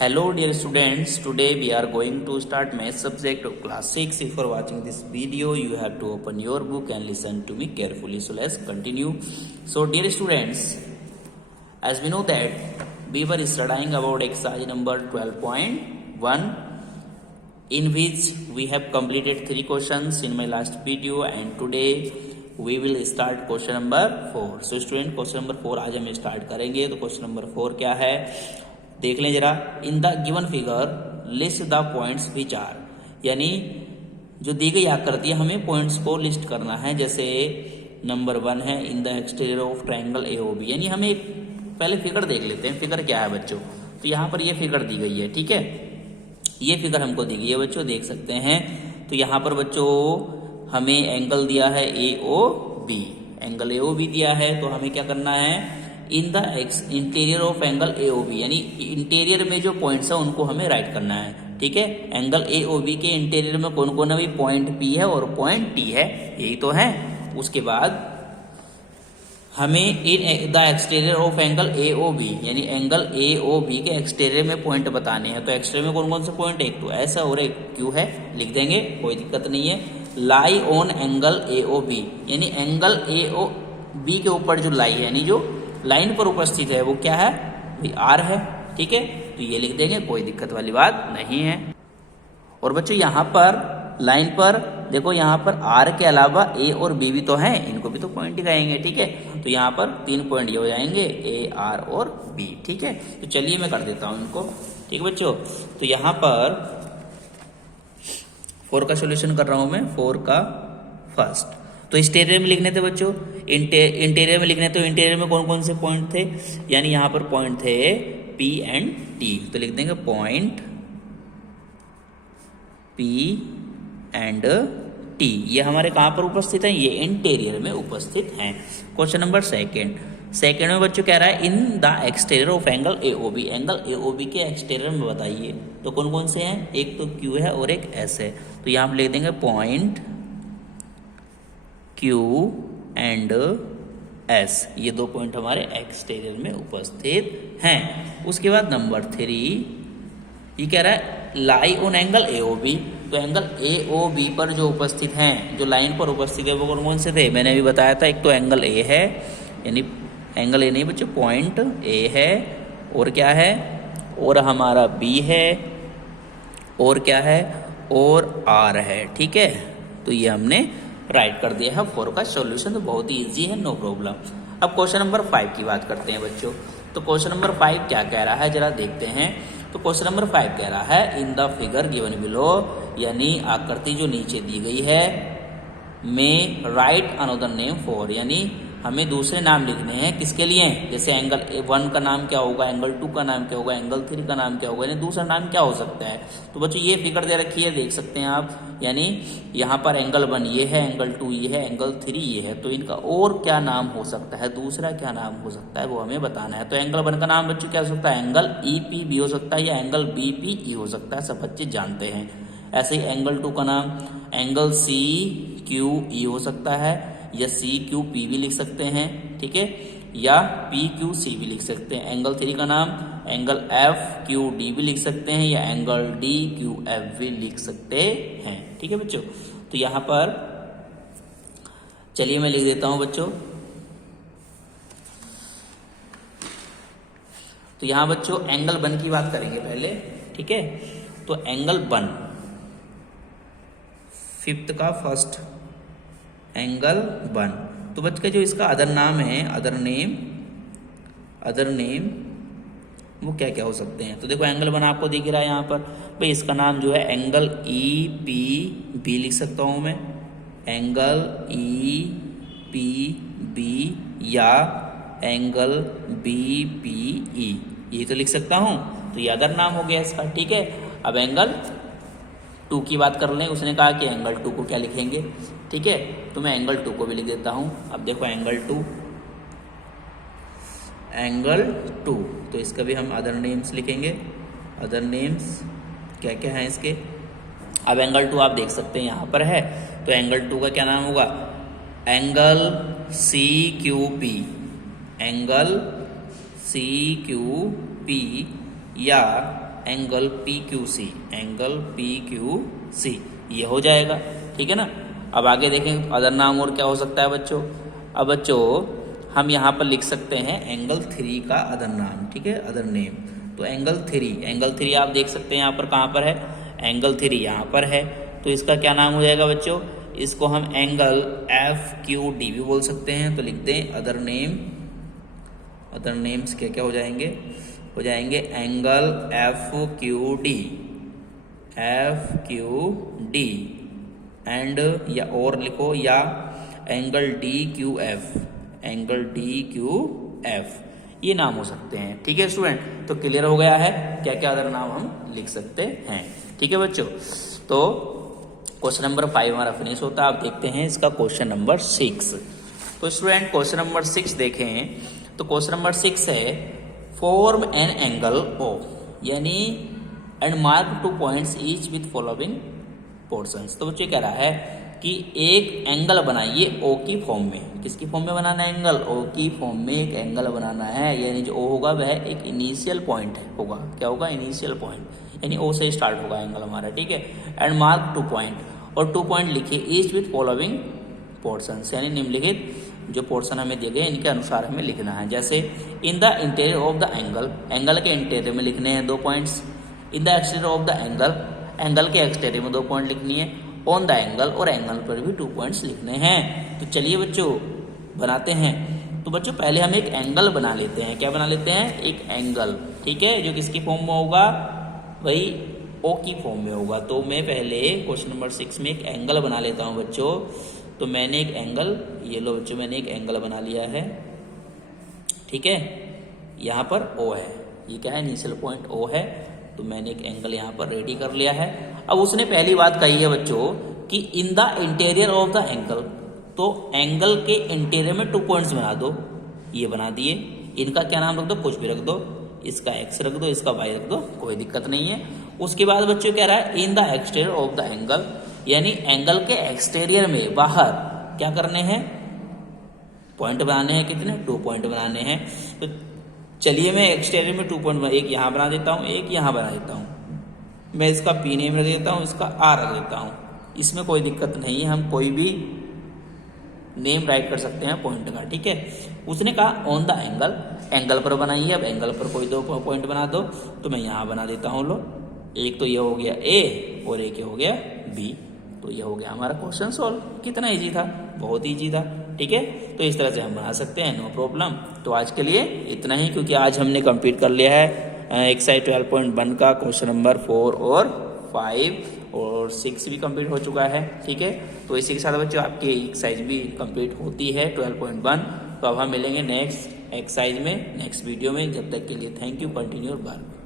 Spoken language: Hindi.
Hello dear students, today we are going to start math subject of class 6. If you are watching this video, you have to open your book and listen to me carefully. So let's continue. So dear students, as we know that we were studying about exercise number 12.1 in which we have completed 3 questions in my last video and today we will start question number 4. So student, question number 4 आज हम start करेंगे. तो question number 4 क्या है देख लें जरा. In the given figure list the points which are, यानी जो दी गई आकृति हमें पॉइंट्स को लिस्ट करना है. जैसे नंबर 1 है in the exterior of triangle AOB, यानी हमें पहले फिगर देख लेते हैं. फिगर क्या है बच्चों, तो यहाँ पर ये फिगर दी गई है. ठीक है, ये फिगर हमको दी गई है बच्चों, देख सकते हैं. तो यहाँ पर बच्चों हमें एंगल दिया है AOB, एंगल AOB दिया है. तो हमें क्या करना है, in the interior of angle AOB, यानी इंटीरियर में जो पॉइंट्स है उनको हमें राइट करना है. ठीक है, एंगल AOB के इंटीरियर में कौन कौन है भाई, पॉइंट P है और पॉइंट T है, यही तो है. उसके बाद हमें in the exterior of angle AOB, यानी एंगल AOB के एक्सटीरियर में पॉइंट बताने हैं. तो एक्सटीरियर में कौन कौन से पॉइंट, एक तो S है और एक Q है, लिख देंगे, कोई दिक्कत नहीं है. लाई ऑन एंगल AOB, यानी एंगल AOB के ऊपर जो लाई है, यानी जो लाइन पर उपस्थित है वो क्या है भाई, R है. ठीक है, तो ये लिख देंगे, कोई दिक्कत वाली बात नहीं है. और बच्चों यहाँ पर लाइन पर देखो, यहाँ पर R के अलावा A और B भी तो हैं, इनको भी तो पॉइंट दिखाएंगे. ठीक है, तो यहाँ पर 3 पॉइंट ये हो जाएंगे, A, R और B. ठीक है, तो चलिए मैं कर देता हूँ इनको. ठीक है बच्चों, तो यहाँ पर 4 का सोल्यूशन कर रहा हूँ मैं, 4 का फर्स्ट. तो इंटीरियर में लिखने थे बच्चों, इंटीरियर में लिखने, तो इंटीरियर में कौन कौन से पॉइंट थे, यानी यहाँ पर पॉइंट थे P एंड T. तो लिख देंगे पॉइंट P एंड T, ये हमारे कहाँ पर उपस्थित है, ये इंटीरियर में उपस्थित हैं. क्वेश्चन नंबर सेकेंड में बच्चों कह रहा है in the exterior of angle AOB, angle AOB के एक्सटीरियर में बताइए. तो कौन कौन से हैं, एक तो Q है और एक S है. तो यहाँ पर लिख देंगे पॉइंट Q एंड S, ये 2 पॉइंट हमारे एक्सटीरियर में उपस्थित हैं. उसके बाद नंबर 3 ये कह रहा है लाई ऑन एंगल AOB. तो एंगल AOB पर जो उपस्थित हैं, जो लाइन पर उपस्थित है, वो कौन कौन से थे, मैंने अभी बताया था. एक तो एंगल A है, यानी एंगल A नहीं बच्चों, पॉइंट A है, और क्या है, और हमारा B है, और क्या है, और R है. ठीक है, तो ये हमने राइट कर दिया है 4 का सॉल्यूशन. तो बहुत ही इजी है, नो प्रॉब्लम. अब क्वेश्चन नंबर 5 की बात करते हैं बच्चों. तो क्वेश्चन नंबर 5 क्या कह रहा है जरा देखते हैं. तो क्वेश्चन नंबर 5 कह रहा है in the figure given below, यानी आकृति जो नीचे दी गई है, में राइट अनदर नेम फॉर, यानी हमें दूसरे नाम लिखने हैं. किसके लिए, जैसे एंगल 1 का नाम क्या होगा, एंगल 2 का नाम क्या होगा, एंगल 3 का नाम क्या होगा, यानी दूसरा नाम क्या हो सकता है. तो बच्चों ये फिगर दे रखी है, देख सकते हैं आप, यानी यहाँ पर एंगल 1 ये है, एंगल 2 ये है, एंगल 3 ये है. तो इनका और क्या नाम हो सकता है, दूसरा क्या नाम हो सकता है, वो हमें बताना है. तो एंगल 1 का नाम बच्चों क्या हो सकता है, एंगल EP भी हो सकता है, या एंगल BPE हो सकता है, सब बच्चे जानते हैं. ऐसे ही एंगल 2 का नाम एंगल CQE हो सकता है, या CQP भी लिख सकते हैं. ठीक है, या PQC भी लिख सकते हैं. एंगल 3 का नाम एंगल FQD भी लिख सकते हैं, या एंगल DQF भी लिख सकते हैं. ठीक है बच्चों, तो यहाँ पर चलिए मैं लिख देता हूं बच्चों. तो यहाँ बच्चों एंगल 1 की बात करेंगे पहले. ठीक है, तो एंगल 1 5th का फर्स्ट एंगल 1. तो बच्चे का जो इसका अदर नाम है, अदर नेम वो क्या क्या हो सकते हैं. तो देखो एंगल 1 आपको दिख रहा है यहाँ पर भाई, इसका नाम जो है एंगल EPB लिख सकता हूँ मैं, एंगल EPB, या एंगल BPE, ये तो लिख सकता हूँ. तो ये अदर नाम हो गया इसका. ठीक है, अब एंगल 2 की बात कर लें. उसने कहा कि एंगल 2 को क्या लिखेंगे. ठीक है, तो मैं एंगल 2 को भी लिख देता हूं. अब देखो एंगल 2, तो इसका भी हम अदर नेम्स लिखेंगे. अदर नेम्स क्या क्या हैं इसके. अब एंगल 2 आप देख सकते हैं यहाँ पर है, तो एंगल 2 का क्या नाम होगा, एंगल CQP, एंगल CQP, या angle P Q C, angle P Q C, ये हो जाएगा। ठीक है ना। अब आगे देखें अदर नाम और क्या हो सकता है बच्चों। अब बच्चों हम यहाँ पर लिख सकते हैं एंगल 3 का अदर नाम, ठीक है, अदर नेम। तो एंगल 3 आप देख सकते हैं यहाँ पर कहाँ पर है, एंगल 3 यहाँ पर है। तो इसका क्या नाम हो जाएगा बच्चों, इसको हम एंगल एफ क्यू डी भी बोल सकते हैं। तो लिख दें अदर नेम, अदर नेम्स क्या क्या हो जाएंगे angle F Q D, F Q D and या और लिखो या angle D Q F, angle D Q F, ये नाम हो सकते हैं। ठीक है स्टूडेंट, तो क्लियर हो गया है क्या क्या अदर नाम हम लिख सकते हैं। ठीक है बच्चों, तो क्वेश्चन नंबर 5 हमारा फिनिश होता है। आप देखते हैं इसका क्वेश्चन नंबर 6। तो स्टूडेंट क्वेश्चन नंबर 6 देखें, तो क्वेश्चन नंबर 6 है फॉर्म एन एंगल ओ, यानी and mark 2 points each with following portions. तो बच्चे कह रहा है कि एक एंगल बनाइए ओ की फॉर्म में। किसकी फॉर्म में बनाना है एंगल, ओ की फॉर्म में एक एंगल बनाना है। यानी जो ओ होगा वह एक इनिशियल पॉइंट होगा, क्या होगा, इनिशियल पॉइंट, यानी ओ से स्टार्ट होगा एंगल हमारा। ठीक है, एंड मार्क 2 पॉइंट, और 2 पॉइंट लिखिए ईच विथ फॉलोइंग पोर्शंस, यानी निम्नलिखित जो पोर्शन हमें दिए गए इनके अनुसार हमें लिखना है। जैसे in the interior of the angle, angle के इंटीरियर में लिखने हैं 2 points. In the exterior of the angle, angle के एक्सटीरियर में 2 पॉइंट लिखनी है। ऑन द एंगल, और एंगल पर भी 2 पॉइंट्स लिखने हैं। तो चलिए बच्चों बनाते हैं। तो बच्चों पहले हम एक एंगल बना लेते हैं। क्या बना लेते हैं, एक एंगल। ठीक है, जो किसकी फॉर्म में होगा, वही ओ की फॉर्म में होगा। तो मैं पहले क्वेश्चन नंबर 6 में एक एंगल बना लेता हूँ बच्चों। तो मैंने एक एंगल, ये लो बच्चों, मैंने एक एंगल बना लिया है। ठीक है, यहाँ पर ओ है, ये क्या है, इनिशियल पॉइंट ओ है। तो मैंने एक एंगल यहाँ पर रेडी कर लिया है। अब उसने पहली बात कही है बच्चों कि in the interior of the angle, तो एंगल के इंटीरियर में 2 पॉइंट्स बना दो। ये बना दिए। इनका क्या नाम रख दो, कुछ भी रख दो, इसका एक्स रख दो, इसका वाई रख दो, कोई दिक्कत नहीं है। उसके बाद बच्चों कह रहा है in the exterior of the angle, यानी एंगल के एक्सटीरियर में बाहर क्या करने हैं, पॉइंट बनाने हैं। कितने, 2 पॉइंट बनाने हैं। तो चलिए मैं एक्सटीरियर में 2 पॉइंट, एक यहाँ बना देता हूँ, एक यहाँ बना देता हूँ। मैं इसका पी नेम रख देता हूँ, इसका आर रख देता हूँ। इसमें कोई दिक्कत नहीं है, हम कोई भी नेम राइट कर सकते हैं पॉइंट का। ठीक है, उसने कहा ऑन द एंगल, एंगल पर बनाइए। अब एंगल पर कोई 2 पॉइंट बना दो। तो मैं यहाँ बना देता हूँ। लो, एक तो ये हो गया ए और एक ये हो गया बी। तो ये हो गया हमारा क्वेश्चन सॉल्व। कितना इजी था, बहुत ईजी था। ठीक है, तो इस तरह से हम बना सकते हैं, नो प्रॉब्लम। तो आज के लिए इतना ही, क्योंकि आज हमने कंप्लीट कर लिया है एक्सरसाइज 12.1 का क्वेश्चन नंबर 4 और 5 और 6 भी कंप्लीट हो चुका है। ठीक है, तो इसी के साथ बच्चों आपकी एक्सरसाइज भी कंप्लीट होती है 12.1। तो अब हम मिलेंगे नेक्स्ट एक्सरसाइज में, नेक्स्ट वीडियो में। जब तक के लिए थैंक यू, कंटिन्यू बाय।